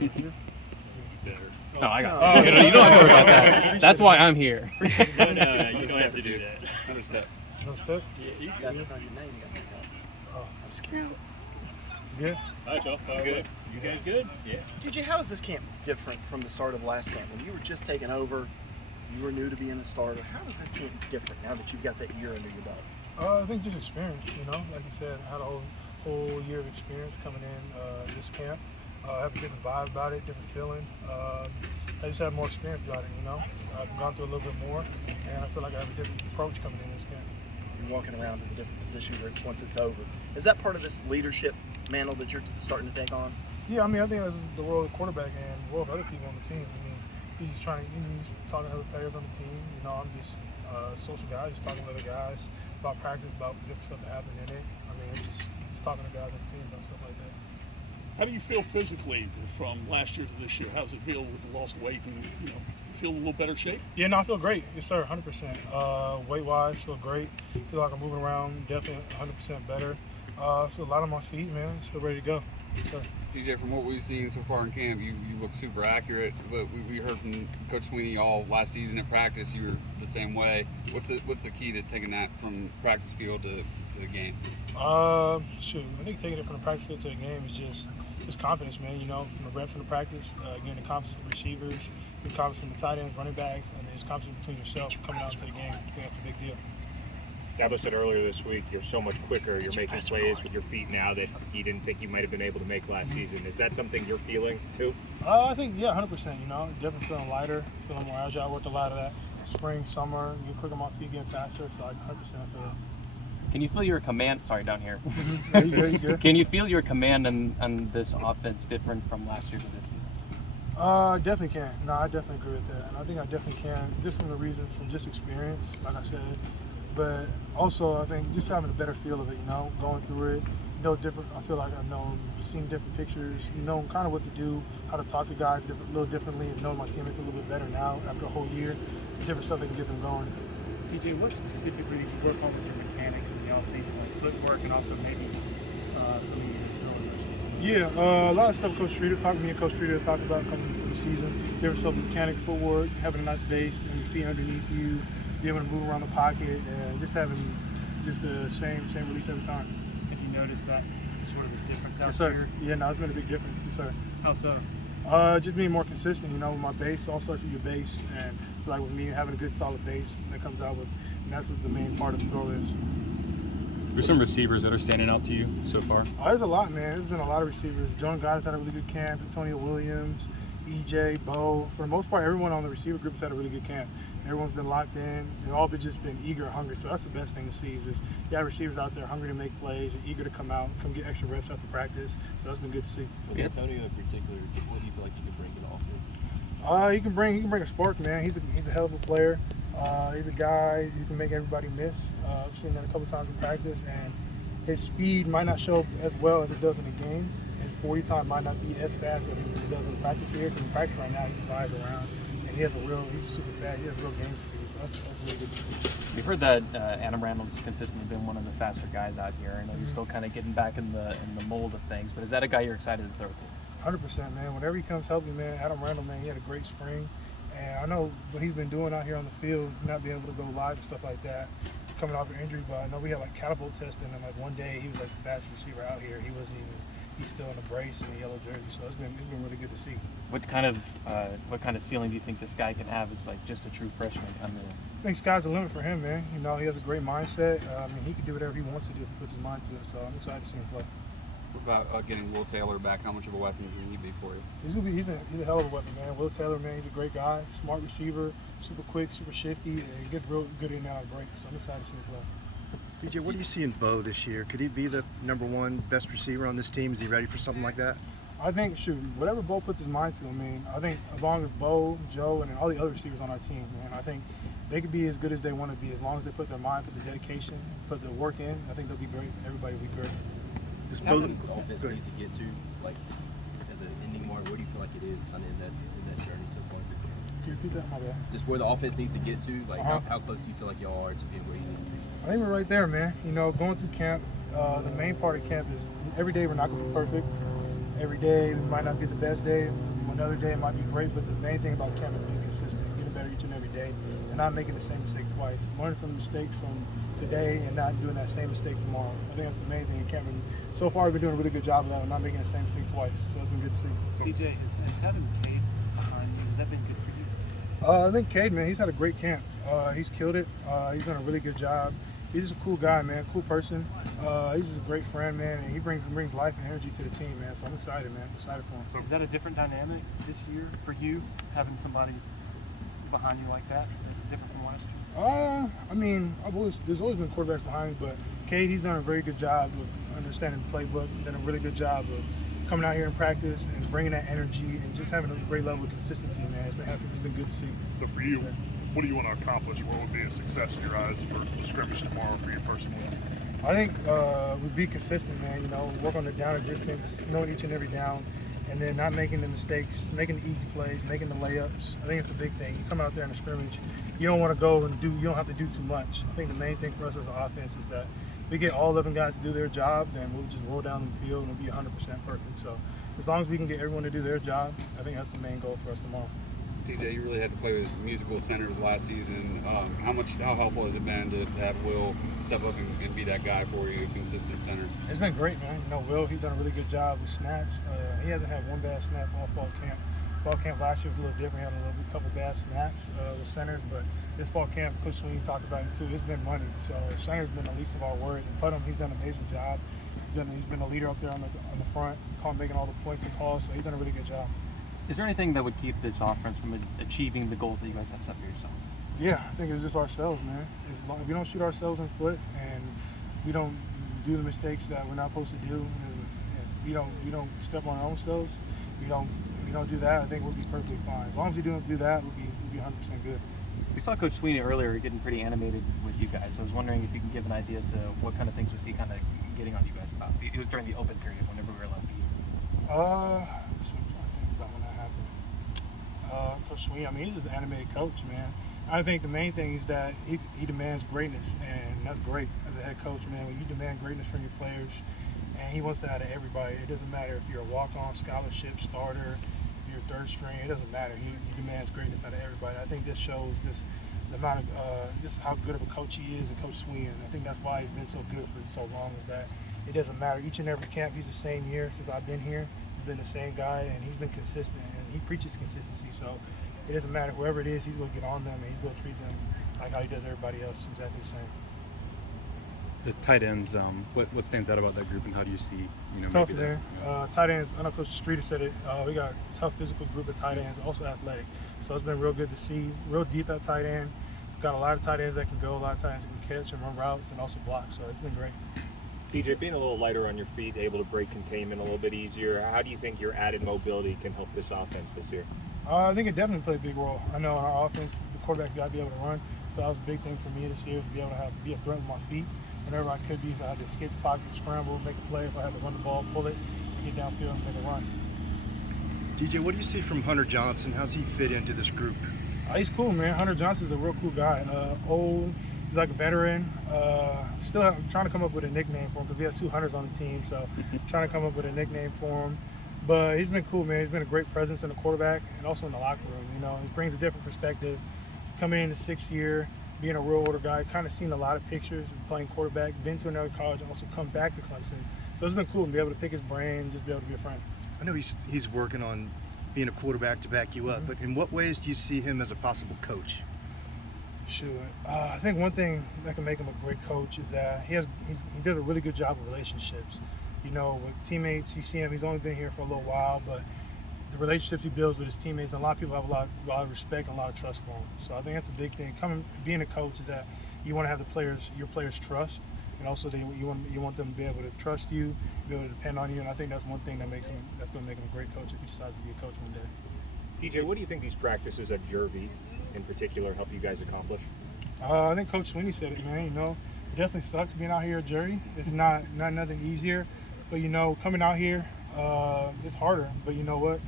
No, I got it. You don't have to worry about that. That's why I'm here. No, you don't have to do that. No step. No step? Yeah, you got it on your name. Oh, I'm scared. yeah. All right, y'all. All good. You guys good? Yeah. DJ, how is this camp different from the start of last camp? When you were just taking over, you were new to being a starter. How is this camp different now that you've got that year under your belt? I think just experience, like you said, I had a whole year of experience coming in this camp. I have a different vibe about it, different feeling. I just have more experience about it, I've gone through a little bit more, and I feel like I have a different approach coming in this camp. You're walking around in a different position once it's over. Is that part of this leadership mantle that you're starting to take on? Yeah, I think as the role of quarterback and the role of other people on the team. He's talking to other players on the team. I'm just a social guy, just talking to other guys about practice, about different stuff that happened in it. Just talking to guys on the team about stuff like that. How do you feel physically from last year to this year? How does it feel with the lost weight and, feel in a little better shape? Yeah, no, I feel great. Yes, sir, 100%. Weight-wise, feel great. Feel like I'm moving around definitely 100% better. Feel a lot on my feet, man. Just feel ready to go. Yes, sir. DJ, from what we've seen so far in camp, you look super accurate. But we heard from Coach Sweeney all last season at practice, you were the same way. What's the key to taking that from practice field to the game? I think taking it from the practice field to the game is just confidence, man. From the reps from the practice, getting the confidence from the receivers, getting confidence from the tight ends, running backs, and then just confidence between yourself coming out into the game. I think that's a big deal. Dabo said earlier this week, you're so much quicker. You're making plays with your feet now that you didn't think you might have been able to make last season. Is that something you're feeling too? I think, 100%. Definitely feeling lighter, feeling more agile. I worked a lot of that spring, summer. You quicker on my feet, getting faster. So I 100% feel that. Can you feel your command? Sorry, down here. You good? Can you feel your command on this offense different from last year to this year? I definitely can. No, I definitely agree with that. And I think I definitely can, just from the reasons, from just experience, like I said. But also, I think just having a better feel of it, going through it, different. I feel like I know, seeing different pictures, kind of what to do, how to talk to guys a little differently, and knowing my teammates a little bit better now after a whole year, different stuff that can get them going. DJ, what specifically did you work on with your mechanics in the offseason, like footwork and also maybe some of your drills? Yeah, a lot of stuff me and Coach Streeter talked about coming from the season. Different stuff, mechanics, footwork, having a nice base, and your feet underneath you, be able to move around the pocket, and just having just the same release every time. Have you noticed that sort of a difference out Yes, sir. there? Yeah, no, it's been a big difference. Yes, sir. How so? Just being more consistent, with my base. All starts with your base, and I feel like with me having a good solid base, that comes out with, and that's what the main part of the throw is. There's some receivers that are standing out to you so far? There's a lot, man. There's been a lot of receivers. John Guys had a really good camp. Antonio Williams, EJ, Bo. For the most part, everyone on the receiver group's had a really good camp. Everyone's been locked in. They've all just been eager and hungry. So that's the best thing to see is you have receivers out there hungry to make plays and eager to come out, come get extra reps after practice. So that's been good to see. With Antonio in particular, what do you feel like he can bring to the offense? He can bring a spark, man. He's a hell of a player. He's a guy who can make everybody miss. I've seen that a couple times in practice, and his speed might not show up as well as it does in the game. His 40 time might not be as fast as he does in practice here. Because in practice right now, he flies around, and he's super fast. He has real game speed, so that's really good to see. We've heard that Adam Randall's consistently been one of the faster guys out here. I know he's still kind of getting back in the mold of things, but is that a guy you're excited to throw to? 100%, man. Whenever he comes healthy, man, Adam Randall, man, he had a great spring. And I know what he's been doing out here on the field, not being able to go live and stuff like that, coming off an injury. But I know we had catapult testing, and one day he was the fastest receiver out here. He's still in the brace and the yellow jersey, so it's been really good to see. What kind of ceiling do you think this guy can have as just a true freshman? I think sky's the limit for him, man. He has a great mindset. He can do whatever he wants to do if he puts his mind to it. So I'm excited to see him play. What about getting Will Taylor back? How much of a weapon can he be for you? He's a hell of a weapon, man. Will Taylor, man, he's a great guy, smart receiver, super quick, super shifty, and he gets real good in and out of break. So I'm excited to see him play. DJ, what do you see in Bo this year? Could he be the #1 best receiver on this team? Is he ready for something like that? I think, whatever Bo puts his mind to, I think as long as Bo, Joe, and all the other receivers on our team, man, I think they could be as good as they want to be as long as they put their mind, put the dedication, put the work in. I think they'll be great. Everybody will be great. Is that what the offense needs to get to, as an ending mark? Where do you feel like it is kind of in that journey so far? Can you repeat that? My bad. Just where the offense needs to get to, how close do you feel like y'all are to being where you need to be? I think we're right there, man. Going through camp, the main part of camp is every day we're not going to be perfect. Every day might not be the best day, another day it might be great, but the main thing about camp is being consistent, getting better each and every day, and not making the same mistake twice. Learning from the mistakes from today and not doing that same mistake tomorrow. I think that's the main thing in camp. And so far, we've been doing a really good job of that, and not making the same mistake twice. So it's been good to see. DJ, has having Cade behind you, has that been good for you? I think Cade, man, he's had a great camp. He's killed it. He's done a really good job. He's just a cool guy, man, cool person. He's just a great friend, man, and he brings life and energy to the team, man. So I'm excited, man. I'm excited for him. Is that a different dynamic this year for you, having somebody behind you like that, different from last year? I mean, there's always been quarterbacks behind me, but Cade, he's done a very good job of understanding the playbook, done a really good job of coming out here in practice and bringing that energy and just having a great level of consistency, man. It's been good to see. So for you, what do you want to accomplish? What would be a success in your eyes for the scrimmage tomorrow for you personally? I think we'd be consistent, man. You know, work on the down and distance, knowing each and every down, and then not making the mistakes, making the easy plays, making the layups. I think it's the big thing. You come out there in the scrimmage, you don't want to go and you don't have to do too much. I think the main thing for us as an offense is that if we get all 11 guys to do their job, then we'll just roll down the field and it'll be 100% perfect. So as long as we can get everyone to do their job, I think that's the main goal for us tomorrow. DJ, you really had to play with musical centers last season. How helpful has it been to have Will step up and be that guy for you, a consistent center? It's been great, man. You know, Will, he's done a really good job with snaps. He hasn't had one bad snap all fall camp. Fall camp last year was a little different. He had a couple bad snaps with centers, but this fall camp, Coach Sweeney talked about it too. It's been money. So center's been the least of our worries. And Putnam, he's done an amazing job. He's been a leader up there on the front, making all the points and calls. So he's done a really good job. Is there anything that would keep this offense from achieving the goals that you guys have set for yourselves? Yeah, I think it's just ourselves, man. If we don't shoot ourselves in foot and we don't do the mistakes that we're not supposed to do, and if we don't step on our own toes, we don't do that, I think we'll be perfectly fine. As long as we don't do that, we'll be 100% good. We saw Coach Sweeney earlier getting pretty animated with you guys. So I was wondering if you can give an idea as to what kind of things was he kind of getting on you guys about. It was during the open period whenever we were allowed to be. Coach Sweeney, I mean, he's just an animated coach, man. I think the main thing is that he demands greatness, and that's great as a head coach, man. When you demand greatness from your players, and he wants that out of everybody. It doesn't matter if you're a walk-on, scholarship, starter, if you're third string. It doesn't matter. He demands greatness out of everybody. I think this shows just the amount of just how good of a coach he is, and Coach Sweeney. And I think that's why he's been so good for so long. Is that it doesn't matter. Each and every camp, he's the same year since I've been here. He's been the same guy, and he's been consistent. He preaches consistency, so it doesn't matter whoever it is, he's going to get on them and he's going to treat them like how he does everybody else, exactly the same. The tight ends, what stands out about that group, and how do you see, tough, man. Tight ends, I know Coach Streeter said it, we got a tough physical group of tight ends, also athletic. So it's been real good to see, real deep at tight end. We've got a lot of tight ends that can go, a lot of tight ends that can catch and run routes and also block, so it's been great. DJ, being a little lighter on your feet, able to break containment a little bit easier, how do you think your added mobility can help this offense this year? I think it definitely played a big role. I know in our offense, the quarterback's got to be able to run, so that was a big thing for me this year, to be able to be a threat with my feet whenever I could be. If I had to escape the pocket, scramble, make a play, if I had to run the ball, pull it, get downfield and make a run. DJ, what do you see from Hunter Johnson? How's he fit into this group? He's cool, man. Hunter Johnson's a real cool guy. Old, he's like a veteran. Still trying to come up with a nickname for him because we have 2 Hunters on the team, so trying to come up with a nickname for him. But he's been cool, man. He's been a great presence in the quarterback and also in the locker room. He brings a different perspective. Coming in the 6th year, being a real older guy, kind of seen a lot of pictures of playing quarterback, been to another college, and also come back to Clemson. So it's been cool to be able to pick his brain, just be able to be a friend. I know he's working on being a quarterback to back you up, but in what ways do you see him as a possible coach? Sure. I think one thing that can make him a great coach is that he does a really good job with relationships. With teammates, you see him, he's only been here for a little while, but the relationships he builds with his teammates, and a lot of people have a lot of respect and a lot of trust for him. So I think that's a big thing. Being a coach is that you want to have your players trust, and also you want them to be able to trust you, be able to depend on you, and I think that's one thing that's going to make him a great coach if he decides to be a coach one day. DJ, what do you think these practices at Jervey in particular help you guys accomplish? I think Coach Sweeney said it, man. It definitely sucks being out here at Jervey. It's not nothing easier, but coming out here, it's harder. But you know what?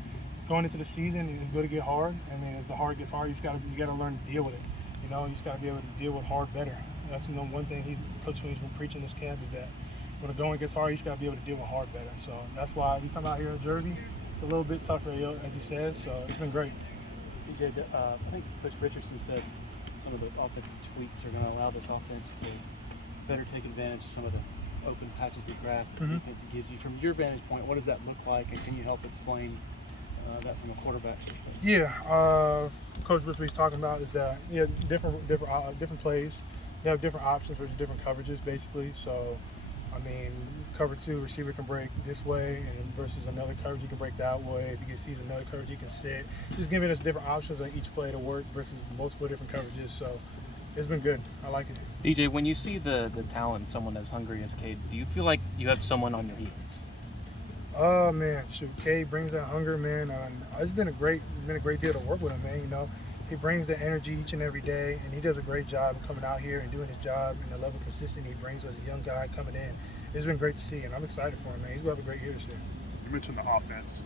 Going into the season, it's going to get hard, and then as the hard gets hard, you got to learn to deal with it. You just got to be able to deal with hard better. That's one thing Coach Sweeney's been preaching this camp is that when the going gets hard, you just got to be able to deal with hard better. So that's why we come out here in Jersey. It's a little bit tougher, as he says, so it's been great. DJ, I think Coach Richardson said some of the offensive tweaks are going to allow this offense to better take advantage of some of the open patches of grass that the defense gives you. From your vantage point, what does that look like, and can you help explain that from a quarterback perspective? Yeah, Coach Rich, what he's talking about is that different plays. You have different options for different coverages, basically. So, I mean, cover 2, receiver can break this way, and versus another coverage, you can break that way. If you can see another coverage, you can sit. Just giving us different options on each play to work versus multiple different coverages. So, it's been good. I like it. DJ, when you see the talent in someone as hungry as Cade, do you feel like you have someone on your heels? Oh man, shoot, Cade brings that hunger, man. It's been a great deal to work with him, man. You know, he brings the energy each and every day, and he does a great job of coming out here and doing his job and the level of consistency he brings as a young guy coming in. It's been great to see, and I'm excited for him, man. He's going to have a great year this year. You mentioned the offense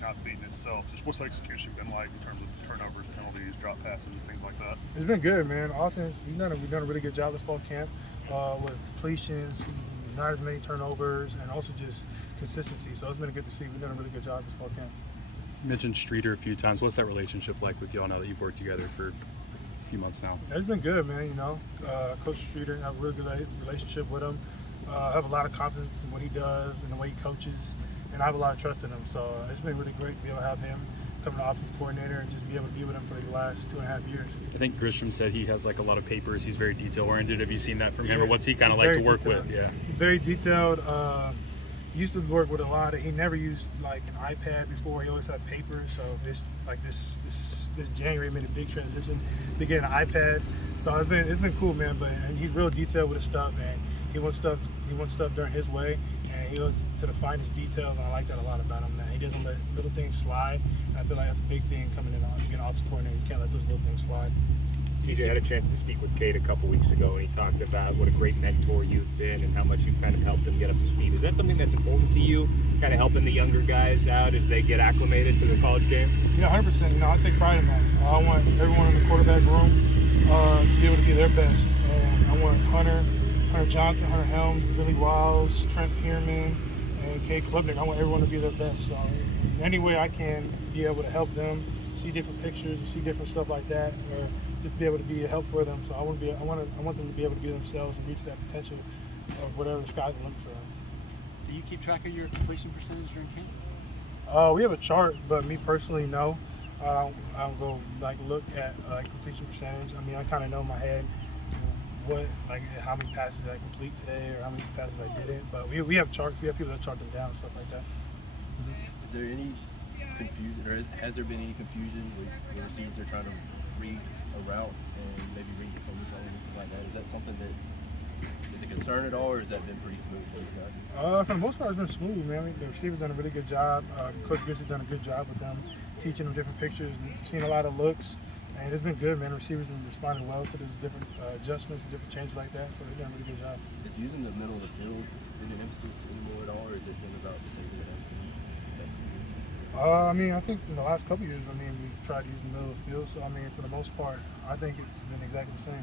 not beating itself. Just what's the execution been like in terms of turnovers, penalties, drop passes, things like that? It's been good, man. Offense, we've done a really good job this fall camp with completions, not as many turnovers, and also just consistency. So it's been good to see. We've done a really good job this fall camp. You mentioned Streeter a few times. What's that relationship like with y'all now that you've worked together for a few months now? It's been good, man. You know, Coach Streeter, I have a really good relationship with him. I have a lot of confidence in what he does and the way he coaches, and I have a lot of trust in him. So it's been really great to be able to have him become an offensive coordinator and just be able to be with him for these last 2.5 years. I think Grisham said he has like a lot of papers. He's very detail oriented. Have you seen that from him, or what's he kind of like to work detailed. with? Yeah, very detailed. Used to work with a lot of. He never used like an iPad before. He always had papers. So this January made a big transition to get an iPad. So it's been cool, man. But he's real detailed with his stuff, and he wants stuff done his way, and he goes to the finest details. And I like that a lot about him, man. He doesn't let little things slide. And I feel like that's a big thing coming in being an offensive coordinator. You can't let those little things slide. DJ had a chance to speak with Cade a couple weeks ago, and he talked about what a great mentor you've been and how much you've kind of helped him get up to speed. Is that something that's important to you, kind of helping the younger guys out as they get acclimated to the college game? Yeah, 100%. You know, I take pride in that. I want everyone in the quarterback room to be able to be their best. And I want Hunter Johnson, Hunter Helms, Billy Wiles, Trent Pierman, and Cade Klubnik. I want everyone to be their best. So in any way I can be able to help them see different pictures and see different stuff like that, or just be able to be a help for them. So I want them to be able to be themselves and reach that potential of whatever the sky's the limit for them. Do you keep track of your completion percentage during camp? We have a chart, but me personally, no. I don't go look at completion percentage. I mean, I kind of know in my head how many passes I complete today or how many passes I didn't. But we have charts. We have people that chart them down and stuff like that. Is there any confusion, or has there been any confusion with the receivers are trying to read a route and maybe read the coverage or anything like that? Is that something that is a concern at all, or has that been pretty smooth for you guys? For the most part, it's been smooth, man. The receivers done a really good job. Coach Gibbs has done a good job with them, teaching them different pictures and seeing a lot of looks. And it's been good, man. The receivers have responded well to these different adjustments and different changes like that. So they've done a really good job. It's using the middle of the field been an emphasis anymore at all, or has it been about the same thing it has been the past couple years? I mean, I think in the last couple of years, we've tried to use the middle of the field. So, I mean, for the most part, I think it's been exactly the same.